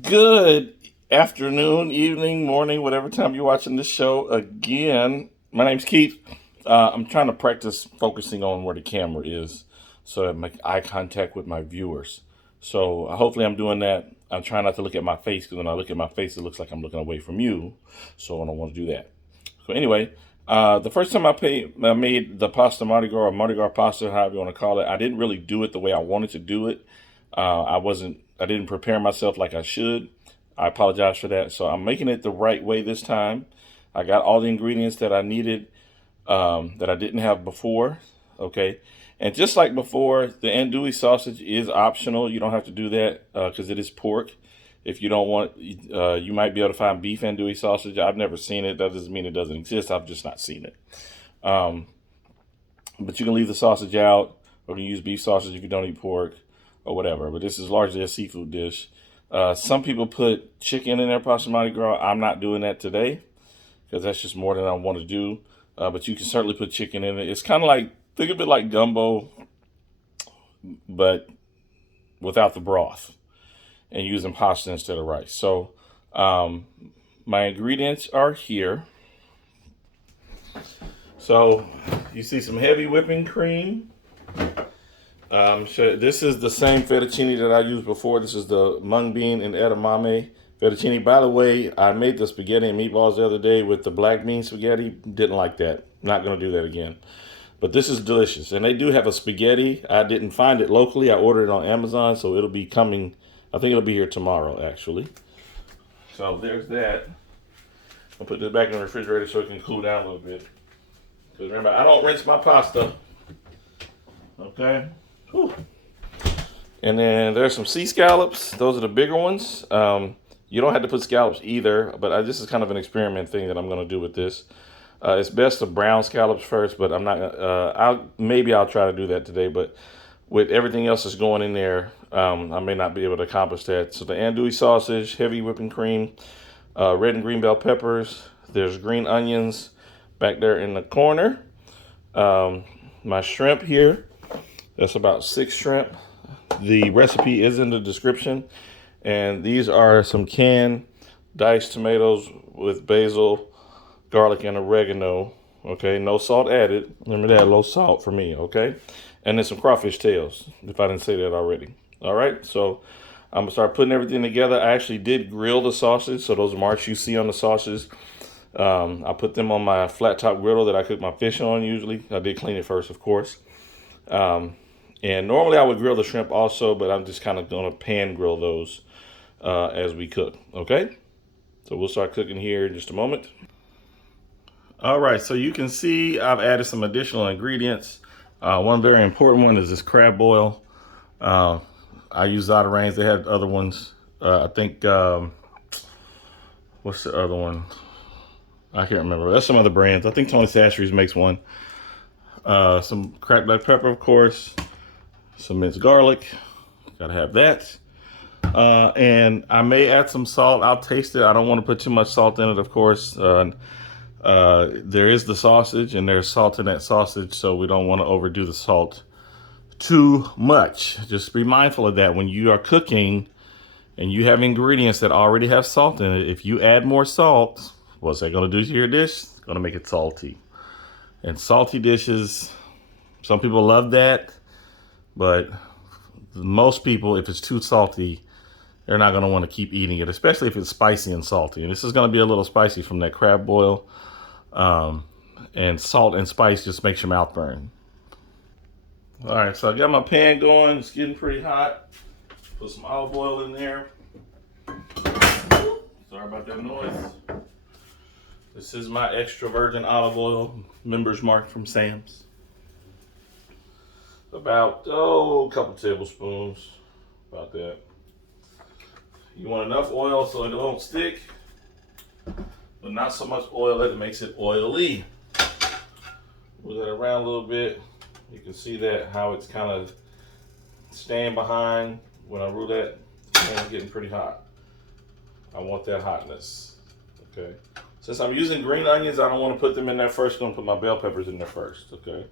Good afternoon, evening, morning, whatever time you're watching this show. Again, my name's Keith. I'm trying to practice focusing on where the camera is so I make eye contact with my viewers. So hopefully I'm doing that. I'm trying not to look at my face because when I look at my face, it looks like I'm looking away from you. So I don't want to do that. So anyway, the first time I made the pasta Mardi Gras or Mardi Gras pasta, however you want to call it, I didn't really do it the way I wanted to do it. I didn't prepare myself like I should. I apologize for that. So I'm making it the right way this time. I got all the ingredients that I needed that I didn't have before. Okay. And just like before, the andouille sausage is optional. You don't have to do that because it is pork. If you don't want, you might be able to find beef andouille sausage. I've never seen it. That doesn't mean it doesn't exist. I've just not seen it. Um, but you can leave the sausage out, or you can use beef sausage if you don't eat pork, or whatever. But this is largely a seafood dish. Some people put chicken in their pasta Mardi Gras. I'm not doing that today because that's just more than I want to do. But you can certainly put chicken in it. It's kind of like, think of it like gumbo, but without the broth and using pasta instead of rice. So my ingredients are here. So you see some heavy whipping cream. So this is the same fettuccine that I used before. This is the mung bean and edamame fettuccine. By the way, I made the spaghetti and meatballs the other day with the black bean spaghetti. Didn't like that. Not going to do that again. But this is delicious. And they do have a spaghetti. I didn't find it locally. I ordered it on Amazon, so it'll be coming. I think it'll be here tomorrow, actually. So there's that. I'll put this back in the refrigerator so it can cool down a little bit. Because remember, I don't rinse my pasta. Okay. Whew. And then there's some sea scallops. Those are the bigger ones. You don't have to put scallops either, but this is kind of an experiment thing that I'm going to do with this. It's best to brown scallops first, but I'm not. I'll try to do that today. But with everything else that's going in there, I may not be able to accomplish that. So the andouille sausage, heavy whipping cream, red and green bell peppers. There's green onions back there in the corner. My shrimp here. That's about 6 shrimp. The recipe is in the description. And these are some canned diced tomatoes with basil, garlic, and oregano. Okay, no salt added. Remember that, low salt for me, okay? And then some crawfish tails, if I didn't say that already. All right, so I'm gonna start putting everything together. I actually did grill the sausage, so those marks you see on the sausages, I put them on my flat top griddle that I cook my fish on usually. I did clean it first, of course. And normally I would grill the shrimp also, but I'm just kind of going to pan grill those as we cook, okay? So we'll start cooking here in just a moment. All right, so you can see I've added some additional ingredients. One very important one is this crab boil. I use Zada Range. They had other ones. I think, what's the other one? I can't remember. That's some other brands. I think Tony Chachere's makes one. Some cracked black pepper, of course. Some minced garlic. Gotta have that. And I may add some salt. I'll taste it. I don't want to put too much salt in it, of course. There is the sausage, and there's salt in that sausage, so we don't want to overdo the salt too much. Just be mindful of that when you are cooking and you have ingredients that already have salt in it. If you add more salt, what's that going to do to your dish? It's going to make it salty. And salty dishes, some people love that, but most people, if it's too salty, they're not going to want to keep eating it, especially if it's spicy and salty. And this is going to be a little spicy from that crab boil. And salt and spice just makes your mouth burn. All right, so I got my pan going. It's getting pretty hot. Put some olive oil in there. Sorry about that noise. This is my extra virgin olive oil, members mark from Sam's. About, a couple tablespoons, about that. You want enough oil so it won't stick, but not so much oil that it makes it oily. Move that around a little bit. You can see that how it's kind of staying behind when I roux that. It's getting pretty hot. I want that hotness. Okay. Since I'm using green onions, I don't want to put them in there first. I'm going to put my bell peppers in there first. Okay.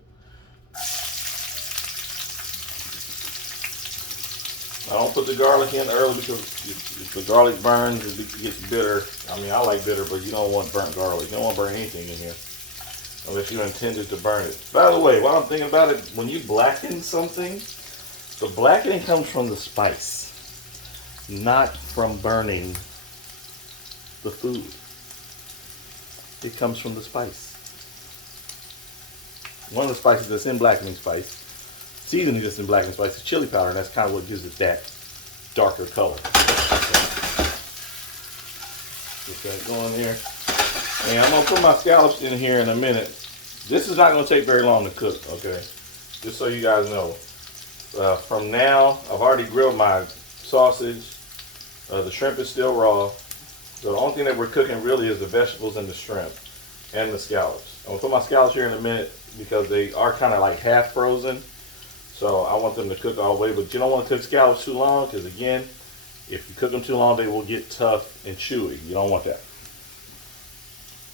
I don't put the garlic in early because if the garlic burns, it gets bitter. I mean, I like bitter, but you don't want burnt garlic. You don't want to burn anything in here unless you intended to burn it. By the way, while I'm thinking about it, when you blacken something, the blackening comes from the spice, not from burning the food. It comes from the spice. One of the spices that's in blackening spice, seasoning that's in blackening spice, is chili powder, and that's kind of what gives it that darker color. Get that going here. And I'm going to put my scallops in here in a minute. This is not going to take very long to cook, okay? Just so you guys know. From now, I've already grilled my sausage. The shrimp is still raw. So the only thing that we're cooking really is the vegetables and the shrimp and the scallops. I'm going to put my scallops here in a minute because they are kind of like half frozen. So I want them to cook all the way. But you don't want to cook scallops too long because, again, if you cook them too long, they will get tough and chewy. You don't want that.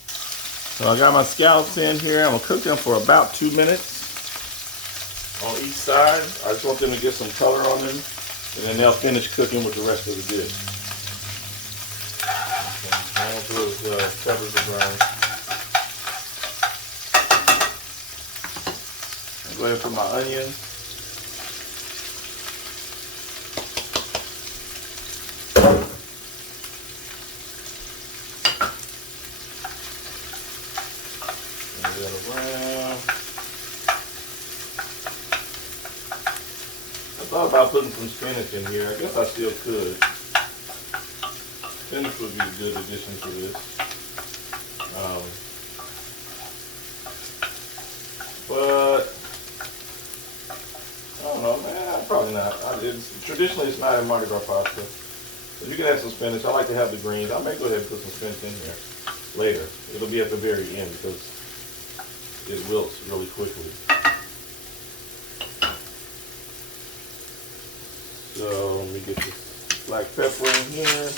So I got my scallops in here. I'm going to cook them for about 2 minutes on each side. I just want them to get some color on them, and then they'll finish cooking with the rest of the dish. I'm going to put peppers to brown. I'll go ahead and put my onion. I thought about putting some spinach in here. I guess I still could. Spinach would be a good addition to this. But I don't know, man. Probably not. Traditionally, it's not in Mardi Gras pasta. So you can add some spinach. I like to have the greens. I may go ahead and put some spinach in here later. It'll be at the very end because it wilts really quickly. So let me get this black pepper in here.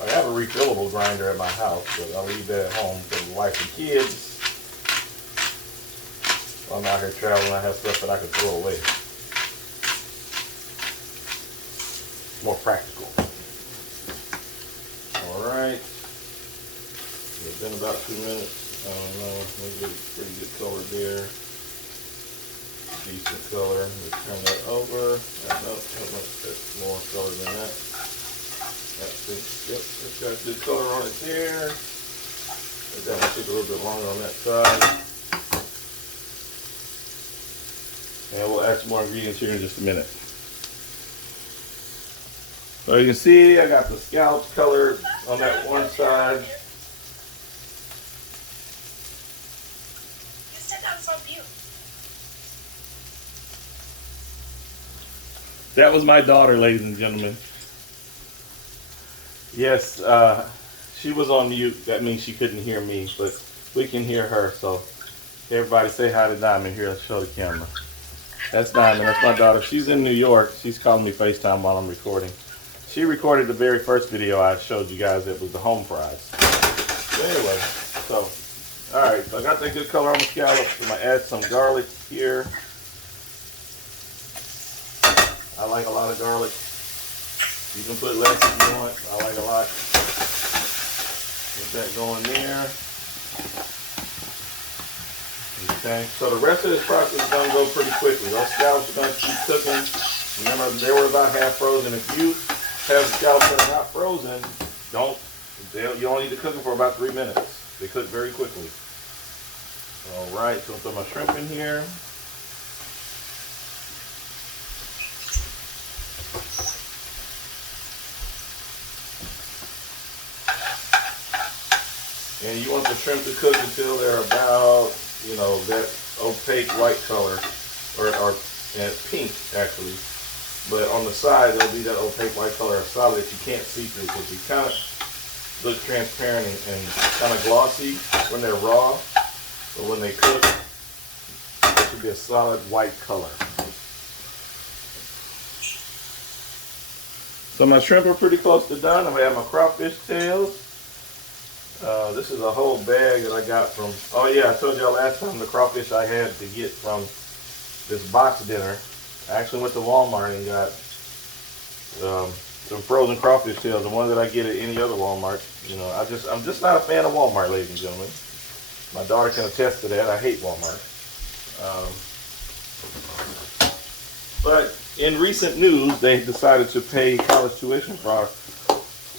I have a refillable grinder at my house, but I leave that at home for the wife and kids. While I'm out here traveling, I have stuff that I can throw away. More practical. Alright. It's been about 2 minutes. I don't know, maybe it's pretty good color there. Decent color. Let's turn that over. Nope, that's more color than that. That's it. Yep, it's got good color on it there. That one took a little bit longer on that side. And we'll add some more ingredients here in just a minute. So you can see I got the scallops colored on that one side. That was my daughter, ladies and gentlemen. Yes, she was on mute. That means she couldn't hear me, but we can hear her. So everybody say hi to Diamond here. Let's show the camera. That's Diamond. That's my daughter. She's in New York. She's calling me FaceTime while I'm recording. She recorded the very first video I showed you guys. It was the home fries. So anyway, all right. So I got that good color on the scallops. I'm going to add some garlic here. I like a lot of garlic. You can put less if you want. I like a lot. Get that going there. Okay. So the rest of this process is going to go pretty quickly. Those scallops are going to keep cooking. Remember, they were about half frozen. If you have scallops that are not frozen, you only need to cook them for about 3 minutes. They cook very quickly. All right. So I'll put my shrimp in here. And you want the shrimp to cook until they're about, that opaque white color, or pink actually. But on the side, there'll be that opaque white color solid that you can't see through because they kind of look transparent and kind of glossy when they're raw. But when they cook, it should be a solid white color. So my shrimp are pretty close to done. I'm going to add my crawfish tails. This is a whole bag that I got from, oh yeah, I told y'all last time the crawfish I had to get from this box dinner. I actually went to Walmart and got some frozen crawfish tails, the one that I get at any other Walmart. You know, I'm just not a fan of Walmart, ladies and gentlemen. My daughter can attest to that. I hate Walmart. But in recent news, they decided to pay college tuition for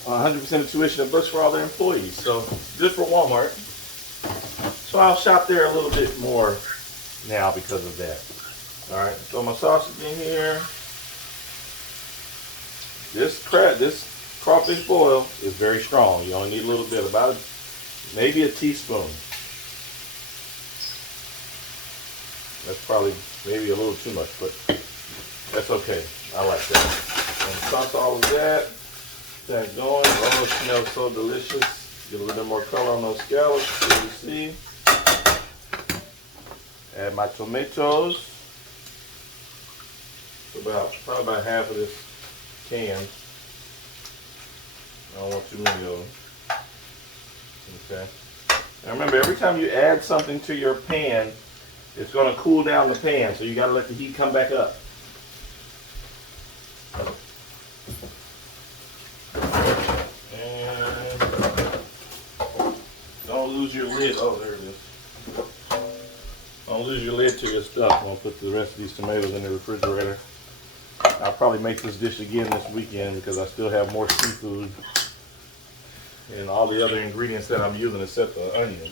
100% of tuition and books for all their employees. So good for Walmart. So I'll shop there a little bit more now because of that. All right, throw my sausage in here. This crawfish boil is very strong. You only need a little bit, about maybe a teaspoon. That's probably maybe a little too much, but that's okay. I like that. And sauce all of that. That going. Oh, it smells so delicious. Get a little bit more color on those scallops, as you see. Add my tomatoes. Probably about half of this can. I don't want too many of them. Okay. Now remember, every time you add something to your pan, it's going to cool down the pan, so you got to let the heat come back up. And don't lose your lid. Oh, there it is. Don't lose your lid to your stuff. I'm going to put the rest of these tomatoes in the refrigerator. I'll probably make this dish again this weekend because I still have more seafood and all the other ingredients that I'm using except the onion.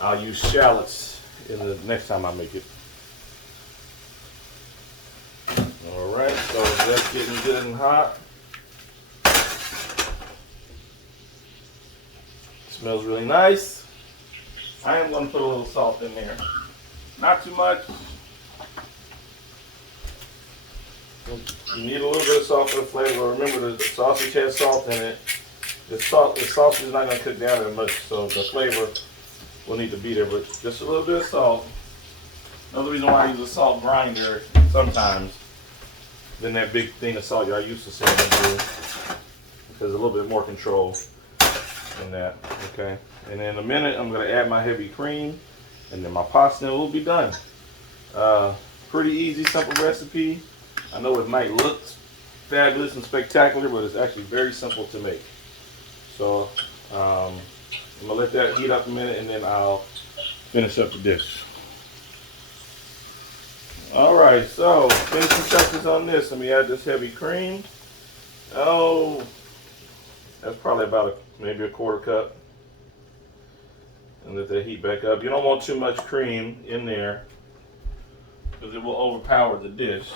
I'll use shallots in the next time I make it. Alright, so that's getting good and hot. Smells really nice. I am going to put a little salt in there. Not too much. You need a little bit of salt for the flavor. Remember, the sausage has salt in it. The sausage is not going to cook down that much, so the flavor will need to be there, but just a little bit of salt. Another reason why I use a salt grinder sometimes than that big thing of salt y'all used to seeing me do, because a little bit more control in that. Okay, and in a minute I'm going to add my heavy cream, and then my pasta, and we'll be done. Pretty easy, simple recipe. I know it might look fabulous and spectacular, but it's actually very simple to make. So I'm gonna let that heat up a minute, and then I'll finish up the dish. All right, so finishing touches on this. Let me add this heavy cream. Oh, that's probably about maybe a quarter cup. And let that heat back up. You don't want too much cream in there because it will overpower the dish.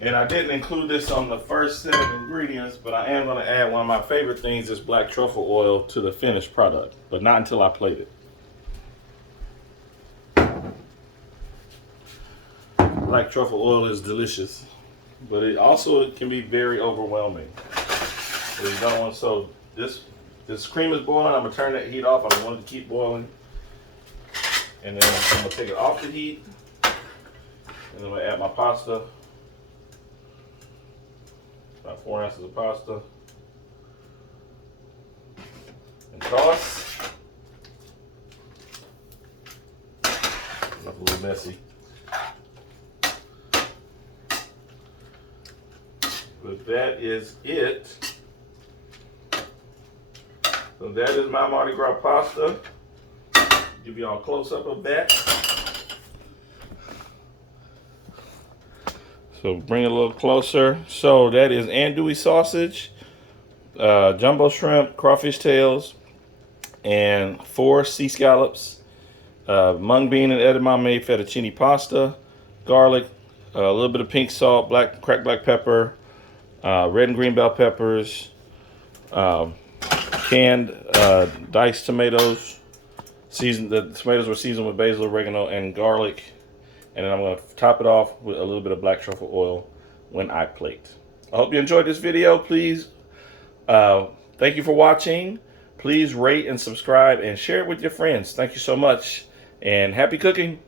And I didn't include this on the first set of ingredients, but I am going to add one of my favorite things, this black truffle oil, to the finished product, but not until I plate it. Black truffle oil is delicious, but it also can be very overwhelming. So you don't want, so this cream is boiling. I'm going to turn that heat off. I don't want it to keep boiling. And then I'm going to take it off the heat, and then I'm going to add my pasta. About 4 ounces of pasta. And toss. That's a little messy. But that is it. So that is my Mardi Gras pasta. Give you all a close up of that. So bring it a little closer. So that is andouille sausage, jumbo shrimp, crawfish tails, and 4 sea scallops, mung bean and edamame fettuccine pasta, garlic, a little bit of pink salt, cracked black pepper, red and green bell peppers, canned diced tomatoes. The tomatoes were seasoned with basil, oregano, and garlic. And then I'm going to top it off with a little bit of black truffle oil when I plate. I hope you enjoyed this video. Please, thank you for watching. Please rate and subscribe and share it with your friends. Thank you so much, and happy cooking.